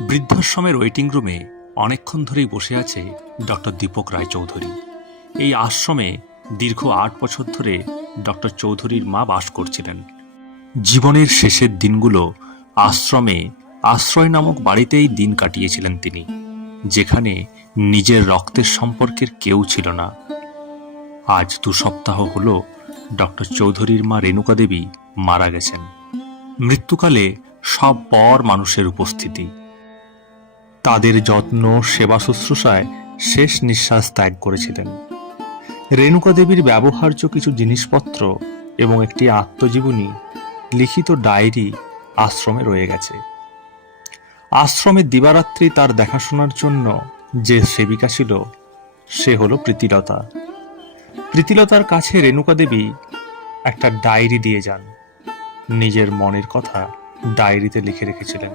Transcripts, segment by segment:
বৃদ্ধাশ্রমের waiting রুমে অনেকক্ষণ ধরেই বসে আছে ডক্টর দীপক রায়চৌধুরী। এই আশ্রমে দীর্ঘ আট বছর ধরে ডক্টর চৌধুরীর মা বাস করছিলেন। জীবনের শেষের দিনগুলো আশ্রমে আশ্রয় নামক বাড়িতেই দিন কাটিয়েছিলেন তিনি, যেখানে নিজের রক্তের সম্পর্কের কেউ ছিল না। আজ দু সপ্তাহ হল ডক্টর চৌধুরীর মা রেণুকা দেবী মারা গেছেন। মৃত্যুকালে সব পর মানুষের উপস্থিতি। তাদের যত্ন, সেবা শুশ্রূষায় শেষ নিঃশ্বাস ত্যাগ করেছিলেন। রেণুকা দেবীর ব্যবহার্য কিছু জিনিসপত্র এবং একটি আত্মজীবনী, লিখিত ডায়েরি আশ্রমে রয়ে গেছে। আশ্রমে দিবারাত্রি তার দেখাশোনার জন্য যে সেবিকা ছিল, সে হলো প্রীতিলতা। প্রীতিলতার কাছে রেণুকা দেবী একটা ডায়েরি দিয়ে যান। নিজের মনের কথা ডায়েরিতে লিখে রেখেছিলেন।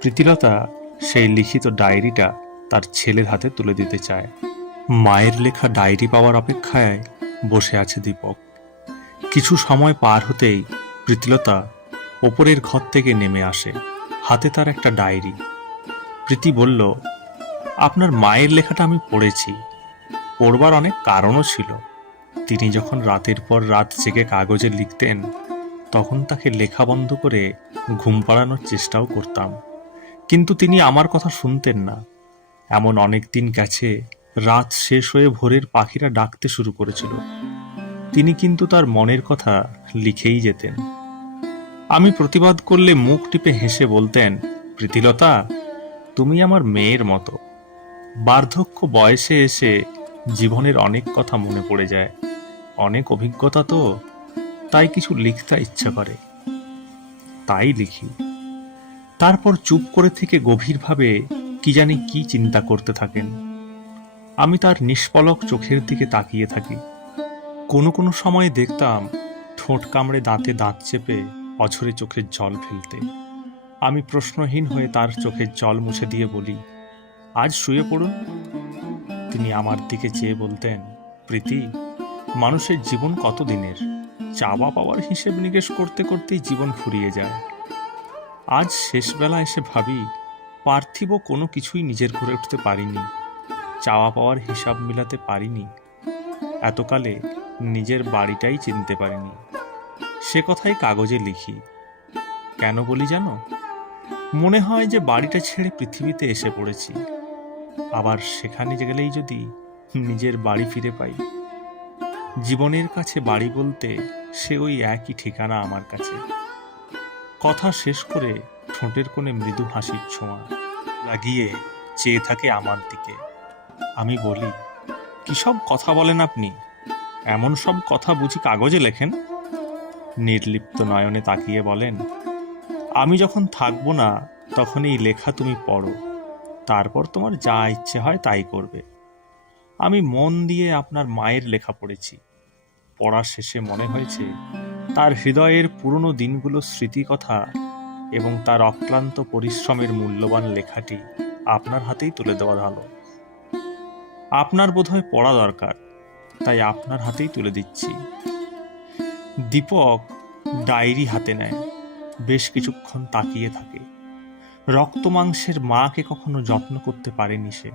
প্রীতিলতা সেই লিখিত ডায়েরিটা তার ছেলের হাতে তুলে দিতে চায়। মায়ের লেখা ডায়েরি পাওয়ার অপেক্ষায় বসে আছে দীপক। কিছু সময় পার হতেই প্রীতিলতা ওপরের ঘর থেকে নেমে আসে। হাতে তার একটা ডায়েরি। প্রীতি বলল, আপনার মায়ের লেখাটা আমি পড়েছি। পড়বার অনেক কারণও ছিল। তিনি যখন রাতের পর রাত জেগে কাগজে লিখতেন, তখন তাকে লেখা বন্ধ করে ঘুম পাড়ানোর চেষ্টাও করতাম। কিন্তু তিনি আমার কথা শুনতেন না। এমন অনেক দিন গেছে, রাত শেষ হয়ে ভোরের পাখিরা ডাকতে শুরু করেছিল। তিনি কিন্তু তার মনের কথা লিখেই যেতেন। আমি প্রতিবাদ করলে মুখ টিপে হেসে বলতেন, প্রীতিলতা, তুমি আমার মেয়ের মতো। বার্ধক্য বয়সে এসে জীবনের অনেক কথা মনে পড়ে যায়। অনেক অভিজ্ঞতা তো, তাই কিছু লিখতে ইচ্ছা করে। তাই লিখি। তারপর চুপ করে থেকে গভীরভাবে কি জানি কি চিন্তা করতে থাকেন। আমি তার নিষ্পলক চোখের দিকে তাকিয়ে থাকি। কোনো কোনো সময় দেখতাম ঠোঁট কামড়ে দাঁতে দাঁত চেপে অঝরে চোখের জল ফেলতে। আমি প্রশ্নহীন হয়ে তার চোখের জল মুছে দিয়ে বলি, আজ শুয়ে পড়ুন। তিনি আমার দিকে চেয়ে বলতেন, প্রীতি, মানুষের জীবন কত দিনের চাওয়া পাওয়ার হিসেব নিকেশ করতে করতেই জীবন ফুরিয়ে যায়। আজ শেষবেলা এসে ভাবি, পার্থিব কোনো কিছুই নিজের করে উঠতে পারিনি। চাওয়া পাওয়ার হিসাব মিলাতে পারিনি। এতকালে নিজের বাড়িটাই চিনতে পারিনি। সে কথাই কাগজে লিখি। কেন বলি জানো? মনে হয় যে বাড়িটা ছেড়ে পৃথিবীতে এসে পড়েছি। আবার সেখানে গেলেই যদি নিজের বাড়ি ফিরে পাই। জীবনের কাছে বাড়ি বলতে সে ওই একই ঠিকানা আমার কাছে। কথা শেষ করে ঠোঁটের কোণে মৃদু হাসির ছোঁয়া লাগিয়ে চেয়ে থাকে আমার দিকে। আমি বলি, কি সব কথা বলেন আপনি? এমন সব কথা বুঝি কাগজে লেখেন? নির্লিপ্ত নয়নে তাকিয়ে বলেন, আমি যখন থাকব না, তখন এই লেখা তুমি পড়ো। তারপর তোমার যা ইচ্ছে হয় তাই করবে। আমি মন দিয়ে আপনার মায়ের লেখা পড়েছি। পড়া শেষে মনে হয়েছে তার হৃদয়ের পুরনো দিনগুলো স্মৃতিকথা এবং তার অক্লান্ত পরিশ্রমের মূল্যবান লেখাটি আপনার হাতেই তুলে দেওয়া ভালো। আপনার বোধহয় পড়া দরকার, তাই আপনার হাতেই তুলে দিচ্ছি। দীপক ডায়েরি হাতে নেয়, বেশ কিছুক্ষণ তাকিয়ে থাকে। রক্ত মাংসের মাকে কখনো যত্ন করতে পারেনি সে।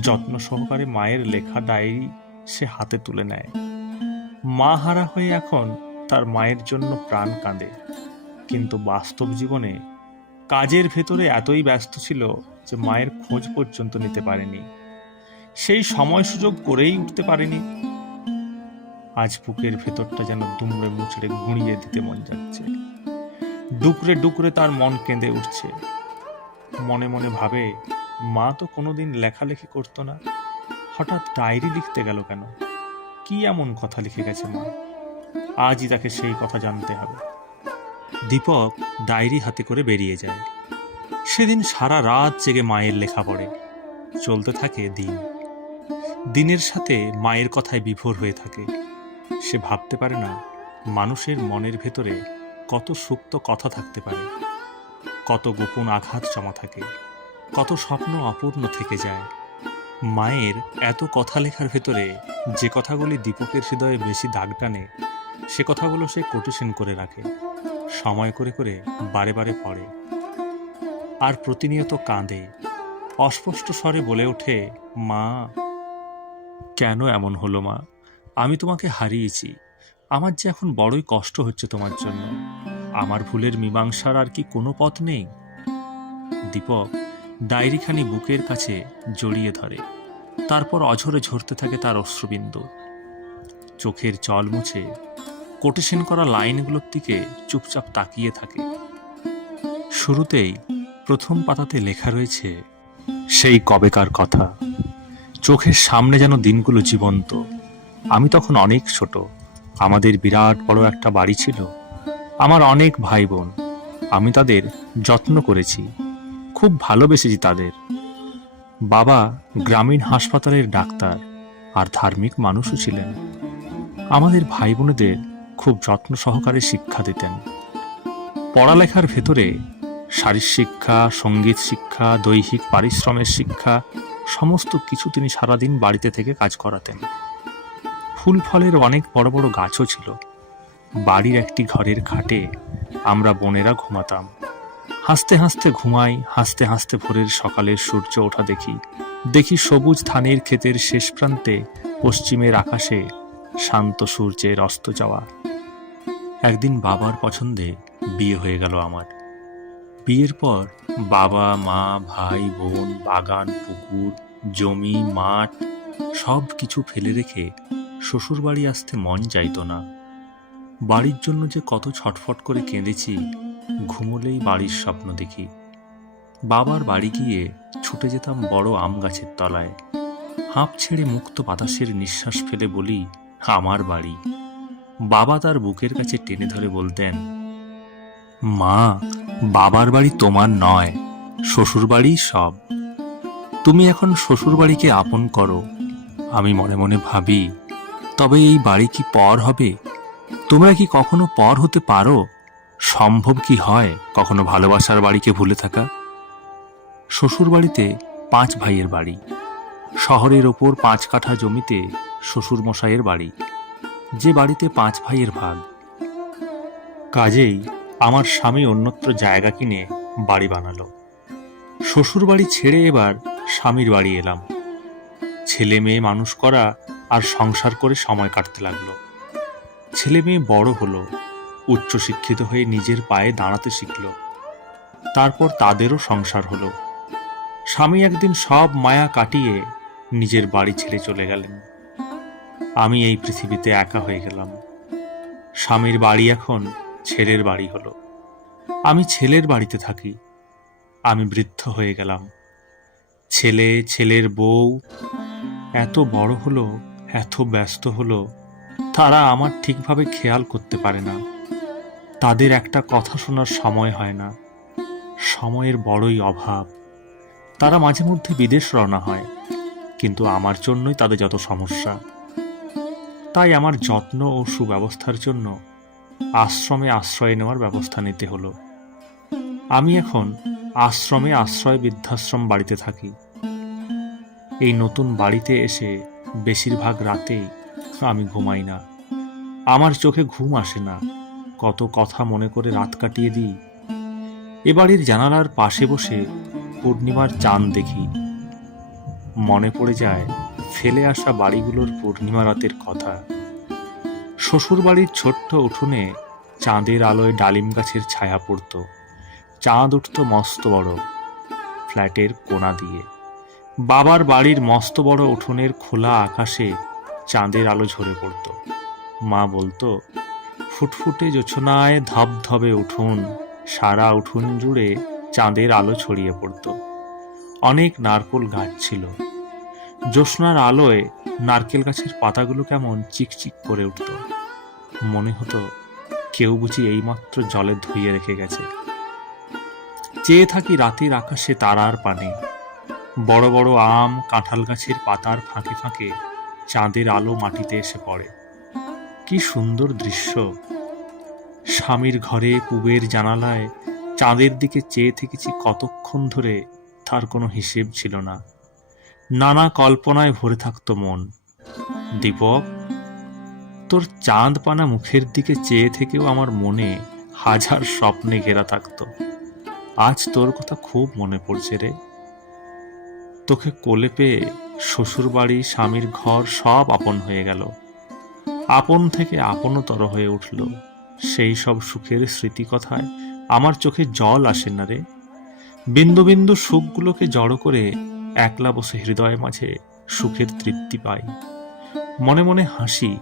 যত্ন সহকারে মায়ের লেখা ডায়েরি সে হাতে তুলে নেয়। মা হারা হয়ে এখন তার মায়ের জন্য প্রাণ কাঁদে। কিন্তু বাস্তব জীবনে কাজের ভেতরে এতই ব্যস্ত ছিল যে মায়ের খোঁজ পর্যন্ত নিতে পারেনি। সেই সময় সুযোগ করেই উঠতে পারেনি। আজ বুকের ভেতরটা যেন দুমড়ে মুচড়ে গুঁড়িয়ে দিতে মন যাচ্ছে। ডুকরে ডুকরে তার মন কেঁদে উঠছে। মনে মনে ভাবে, মা তো কোনোদিন লেখালেখি করতো না। হঠাৎ ডায়েরি লিখতে গেল কেন? কি এমন কথা লিখে গেছে মা? আজই তাকে সেই কথা জানতে হবে। দীপক ডায়েরি হাতে করে বেরিয়ে যায়। সেদিন সারা রাত জেগে মায়ের লেখা পড়ে। চলতে থাকে দিন। দিনের সাথে মায়ের কথায় বিভোর হয়ে থাকে। সে ভাবতে পারে না মানুষের মনের ভেতরে কত সুপ্ত কথা থাকতে পারে। কত গোপন আঘাত জমা থাকে। কত স্বপ্ন অপূর্ণ থেকে যায়। মায়ের এত কথা লেখার ভেতরে যে কথাগুলি দীপকের হৃদয়ে বেশি দাগ টানে সে কথাগুলো সে কোটেশন করে রাখে, সময় করে করে বারে বারে পড়ে। আর প্রতিনিয়ত কাঁদে, অস্পষ্ট স্বরে বলে ওঠে, মা, কেন এমন হলো মা? আমি তোমাকে হারিয়েছি। আমার যে এখন বড়ই কষ্ট হচ্ছে তোমার জন্য। আমার ভুলের মীমাংসার আর কি কোনো পথ নেই? দীপক ডায়েরিখানি বুকের কাছে জড়িয়ে ধরে। তারপর অঝরে ঝরতে থাকে তার অশ্রুবিন্দু। চোখের জল মুছে কোটেশন করা লাইনগুলোর দিকে চুপচাপ তাকিয়ে থাকে। শুরুতেই প্রথম পাতাতে লেখা রয়েছে, সেই কবেকার কথা। চোখের সামনে যেন দিনগুলো জীবন্ত। আমি তখন অনেক ছোট। আমাদের বিরাট বড় একটা বাড়ি ছিল। আমার অনেক ভাই বোন আমি তাদের যত্ন করেছি। খুব ভালোবেসেছি তাদের। বাবা গ্রামীণ হাসপাতালের ডাক্তার আর ধার্মিক মানুষও ছিলেন। আমাদের ভাই বোনেদের খুব যত্ন সহকারে শিক্ষা দিতেন। পড়ালেখার ভেতরে শারীর শিক্ষা, সংগীত শিক্ষা, দৈহিক পারিশ্রমের শিক্ষা, সমস্ত কিছু তিনি সারাদিন বাড়িতে থেকে কাজ করাতেন। ফুল ফলের অনেক বড় বড় গাছও ছিল। বাড়ির একটি ঘরের খাটে আমরা বোনেরা ঘুমাতাম। হাসতে হাসতে ঘুমাই, হাসতে হাসতে ভোরের সকালের সূর্য ওঠা দেখি। দেখি সবুজ ধানের ক্ষেতের শেষ প্রান্তে পশ্চিমের আকাশে শান্ত সূর্যের অস্ত যাওয়া। একদিন বাবার পছন্দে বিয়ে হয়ে গেল আমার। বিয়ের পর বাবা, মা, ভাই, বোন, বাগান, পুকুর, জমি, মাঠ সব কিছু ফেলে রেখে শ্বশুরবাড়ি আসতে মন চাইতো না। বাড়ির জন্য যে কত ছটফট করে কেঁদেছি, ঘুমোলেই বাড়ির স্বপ্ন দেখি। বাবার বাড়ি গিয়ে ছুটে যেতাম বড় আম গাছের তলায়। হাঁপ ছেড়ে মুক্ত বাতাসের নিঃশ্বাস ফেলে বলি, আমার বাড়ি। বাবা তার বুকের কাছে টেনে ধরে বলতেন, মা, বাবার বাড়ি তোমার নয়, শ্বশুর বাড়ি সব। তুমি এখন শ্বশুর বাড়িকে আপন করো। আমি মনে মনে ভাবি, তবে এই বাড়ি কি পর হবে? তোমরা কি কখনো পর হতে পারো? সম্ভব কি হয় কখনো ভালোবাসার বাড়িকে ভুলে থাকা? শ্বশুর বাড়িতে পাঁচ ভাইয়ের বাড়ি। শহরের ওপর পাঁচ কাঠা জমিতে শ্বশুর মশাইয়ের বাড়ি। যে বাড়িতে পাঁচ ভাইয়ের ভাগ। কাজেই আমার স্বামী অন্যত্র জায়গা কিনে বাড়ি বানালো। শ্বশুর বাড়ি ছেড়ে এবার স্বামীর বাড়ি এলাম। ছেলে মেয়ে মানুষ করা আর সংসার করে সময় কাটতে লাগল। ছেলে মেয়ে বড় হলো, উচ্চশিক্ষিত হয়ে নিজের পায়ে দাঁড়াতে শিখল। তারপর তাদেরও সংসার হলো। স্বামী একদিন সব মায়া কাটিয়ে নিজের বাড়ি ছেড়ে চলে গেলেন। আমি এই পৃথিবীতে একা হয়ে গেলাম। স্বামীর বাড়ি এখন ছেলের বাড়ি হলো। আমি ছেলের বাড়িতে থাকি। আমি বৃদ্ধ হয়ে গেলাম। ছেলে, ছেলের বউ এত বড় হলো, এত ব্যস্ত হলো, তারা আমার ঠিকভাবে খেয়াল করতে পারে না। তাদের একটা কথা শোনার সময় হয় না। সময়ের বড়ই অভাব। তারা মাঝে মধ্যে বিদেশ রওনা হয়, কিন্তু আমার জন্যই তাদের যত সমস্যা। তাই আমার যত্ন ও সুব্যবস্থার জন্য আশ্রমে আশ্রয় নেওয়ার ব্যবস্থা নিতে হলো। আমি এখন আশ্রমে আশ্রয় বৃদ্ধাশ্রম বাড়িতে থাকি। এই নতুন বাড়িতে এসে বেশিরভাগ রাতেই আমি ঘুমাই না। আমার চোখে ঘুম আসে না। কত কথা মনে করে রাত কাটিয়ে দিই। এ বাড়ির জানালার পাশে বসে পূর্ণিমার চাঁদ দেখি। মনে পড়ে যায় ফেলে আসা বাড়িগুলোর পূর্ণিমা রাতের কথা। শ্বশুর বাড়ির ছোট্ট উঠোনে চাঁদের আলোয় ডালিম গাছের ছায়া পড়ত। চাঁদ উঠত মস্ত বড় ফ্ল্যাটের কোনা দিয়ে। বাবার বাড়ির মস্ত বড় উঠোনের খোলা আকাশে চাঁদের আলো ঝরে পড়ত। মা বলতো, ফুটফুটে জোছনায় ধবধবে উঠুন, সারা উঠুন জুড়ে চাঁদের আলো ছড়িয়ে পড়ত। অনেক নারকোল গাছ ছিল। জ্যোৎস্নার আলোয় নারকেল গাছের পাতাগুলো কেমন চিকচিক করে উঠত। মনে হতো কেউ বুঝি এইমাত্র জলে ধুইয়ে রেখে গেছে। চেয়ে থাকি রাতের আকাশে তারার পানে। বড় বড় আম, কাঁঠাল গাছের পাতার ফাঁকে ফাঁকে চাঁদের আলো মাটিতে এসে পড়ে। কি সুন্দর দৃশ্য। স্বামীর ঘরে কুবের জানালায় চাঁদের দিকে চেয়ে থেকেছি কতক্ষণ ধরে তার কোনো হিসেব ছিল না। নানা কল্পনায় ভরে থাকতো মন। দীপক, তোর চাঁদ পানা মুখের দিকে চেয়ে থেকেও আমার মনে হাজার স্বপ্নে ঘেরা থাকতো। আজ তোর কথা খুব মনে পড়ছে রে। তোকে কোলে পেয়ে শ্বশুর বাড়ি স্বামীর ঘর সব আপন হয়ে গেল। আপন থেকে আপনতর হয়ে উঠল। সেই সব সুখের স্মৃতি কথায় আমার চোখে জল আসে না রে। বিন্দু বিন্দু সুখগুলোকে জড়ো করে একলা বসে হৃদয় মাঝে সুখের তৃপ্তি পাই। মনে মনে হাসি।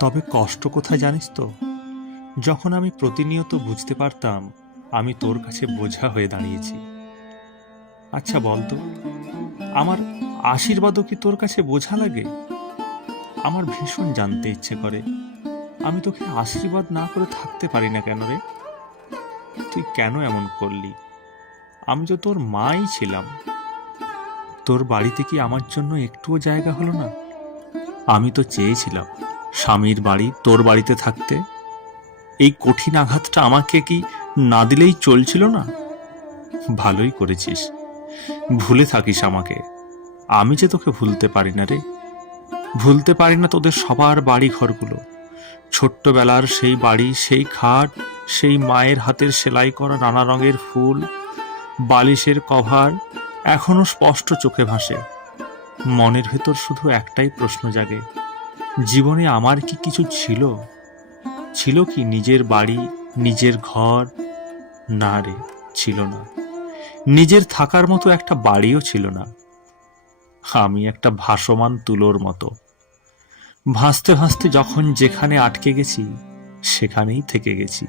তবে কষ্ট কোথায় জানিস তো? যখন আমি প্রতিনিয়ত বুঝতে পারতাম, আমি তোর কাছে বোঝা হয়ে দাঁড়িয়েছি। আচ্ছা বলতো আমার আশীর্বাদও কি তোর কাছে বোঝা লাগে? আমার ভীষণ জানতে ইচ্ছে করে। আমি তোকে আশীর্বাদ না করে থাকতে পারি না কেন রে? তুই কেন এমন করলি? আমি তো তোর মাই ছিলাম। তোর বাড়িতে কি আমার জন্য একটুও জায়গা হলো না? আমি তো চেয়েছিলাম, স্বামীর বাড়ি, তোর বাড়িতে থাকতে। এই কঠিন আঘাতটা আমাকে কি না দিলেই চলছিল না? ভালোই করেছিস। ভুলে থাকিস আমাকে। আমি যে তোকে ভুলতে পারি না রে। ভুলতে পারি না তোদের সবার বাড়ি ঘরগুলো ছোট্টবেলার সেই বাড়ি, সেই খাট, সেই মায়ের হাতের সেলাই করা নানা রঙের ফুল, বালিশের কভার এখনও স্পষ্ট চোখে ভাসে। মনের ভেতর শুধু একটাই প্রশ্ন জাগে, জীবনে আমার কি কিছু ছিল? ছিল কি নিজের বাড়ি, নিজের ঘর? না রে, ছিল না। নিজের থাকার মতো একটা বাড়িও ছিল না। আমি একটা ভাসমান তুলোর মতো। ভাসতে ভাসতে যখন যেখানে আটকে গেছি, সেখানেই থেকে গেছি।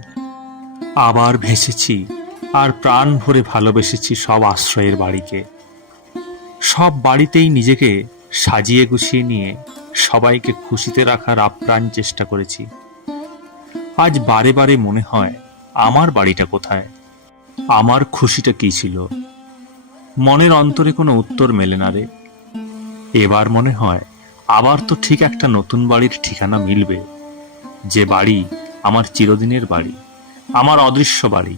আবার ভেসেছি। আর প্রাণ ভরে ভালোবেসেছি সব আশ্রয়ের বাড়িকে। সব বাড়িতেই নিজেকে সাজিয়ে গুছিয়ে নিয়ে সবাইকে খুশিতে রাখার আপ্রাণ চেষ্টা করেছি। আজ বারে বারে মনে হয়, আমার বাড়িটা কোথায়? আমার খুশিটা কি ছিল? মনের অন্তরে কোনো উত্তর মেলে না রে। এবার মনে হয়, আবার তো ঠিক একটা নতুন বাড়ির ঠিকানা মিলবে। যে বাড়ি আমার চিরদিনের বাড়ি, আমার অদৃশ্য বাড়ি।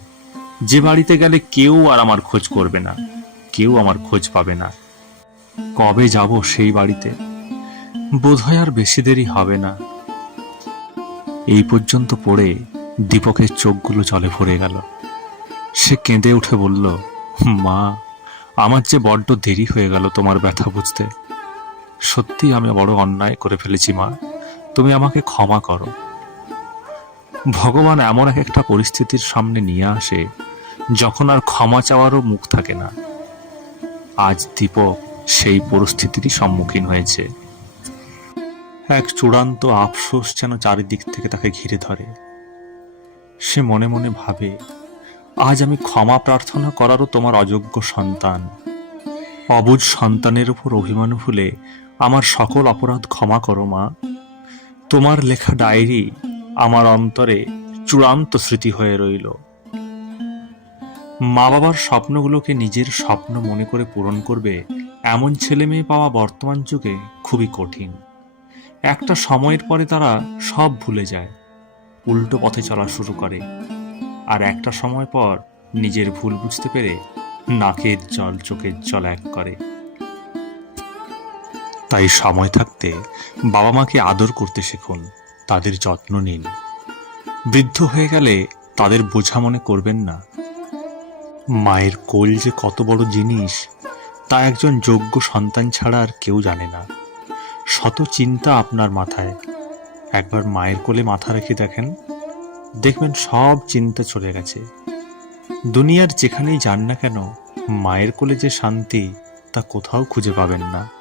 যে বাড়িতে গেলে কেউ আর আমার খোঁজ করবে না, কেউ আমার খোঁজ পাবে না। কবে যাব সেই বাড়িতে? বোধহয় আর বেশি দেরি হবে না। এই পর্যন্ত পড়ে দীপকের চোখগুলো জলে ভরে গেল। সে কেঁদে উঠে বলল, মা, আমার যে বড্ড দেরি হয়ে গেল তোমার ব্যথা বুঝতে। সত্যি আমি বড় অন্যায় করে ফেলেছি, মা। তুমি আমাকে ক্ষমা করো। ভগবান এমন এক একটা পরিস্থিতির সামনে নিয়ে আসে যখন আর ক্ষমা চাওয়ারও মুখ থাকে না, আজ দীপক সেই পরিস্থিতিরই সম্মুখীন হয়েছে। এক চূড়ান্ত আফসোস যেন চারিদিক থেকে তাকে ঘিরে ধরে। সে মনে মনে ভাবে, আজ আমি ক্ষমা প্রার্থনা করারও তোমার অযোগ্য সন্তান। অবুজ সন্তানের উপর অভিমান ভুলে আমার সকল অপরাধ ক্ষমা করো মা। তোমার লেখা ডায়েরি আমার অন্তরে চূড়ান্ত স্মৃতি হয়ে রইল। মা বাবার স্বপ্নগুলোকে নিজের স্বপ্ন মনে করে পূরণ করবে? এমন ছেলে মেয়ে পাওয়া বর্তমান যুগে খুবই কঠিন। একটা সময়ের পরে তারা সব ভুলে যায়, উল্টো পথে চলা শুরু করে। আর একটা সময় পর নিজের ভুল বুঝতে পেরে নাকের জল চোখের জল এক করে। তাই সময় থাকতে বাবা মাকে আদর করতে শিখুন, তাদের যত্ন নিন। বৃদ্ধ হয়ে গেলে তাদের বোঝা মনে করবেন না। মায়ের কোল যে কত বড় জিনিস, তা একজন যোগ্য সন্তান ছাড়া আর কেউ জানে না। শত চিন্তা আপনার মাথায়। একবার মায়ের কোলে মাথা রেখে দেখেন, দেখবেন সব চিন্তা চলে গেছে। দুনিয়ার যেখানেই যান না কেন, মায়ের কোলে যে শান্তি, তা কোথাও খুঁজে পাবেন না।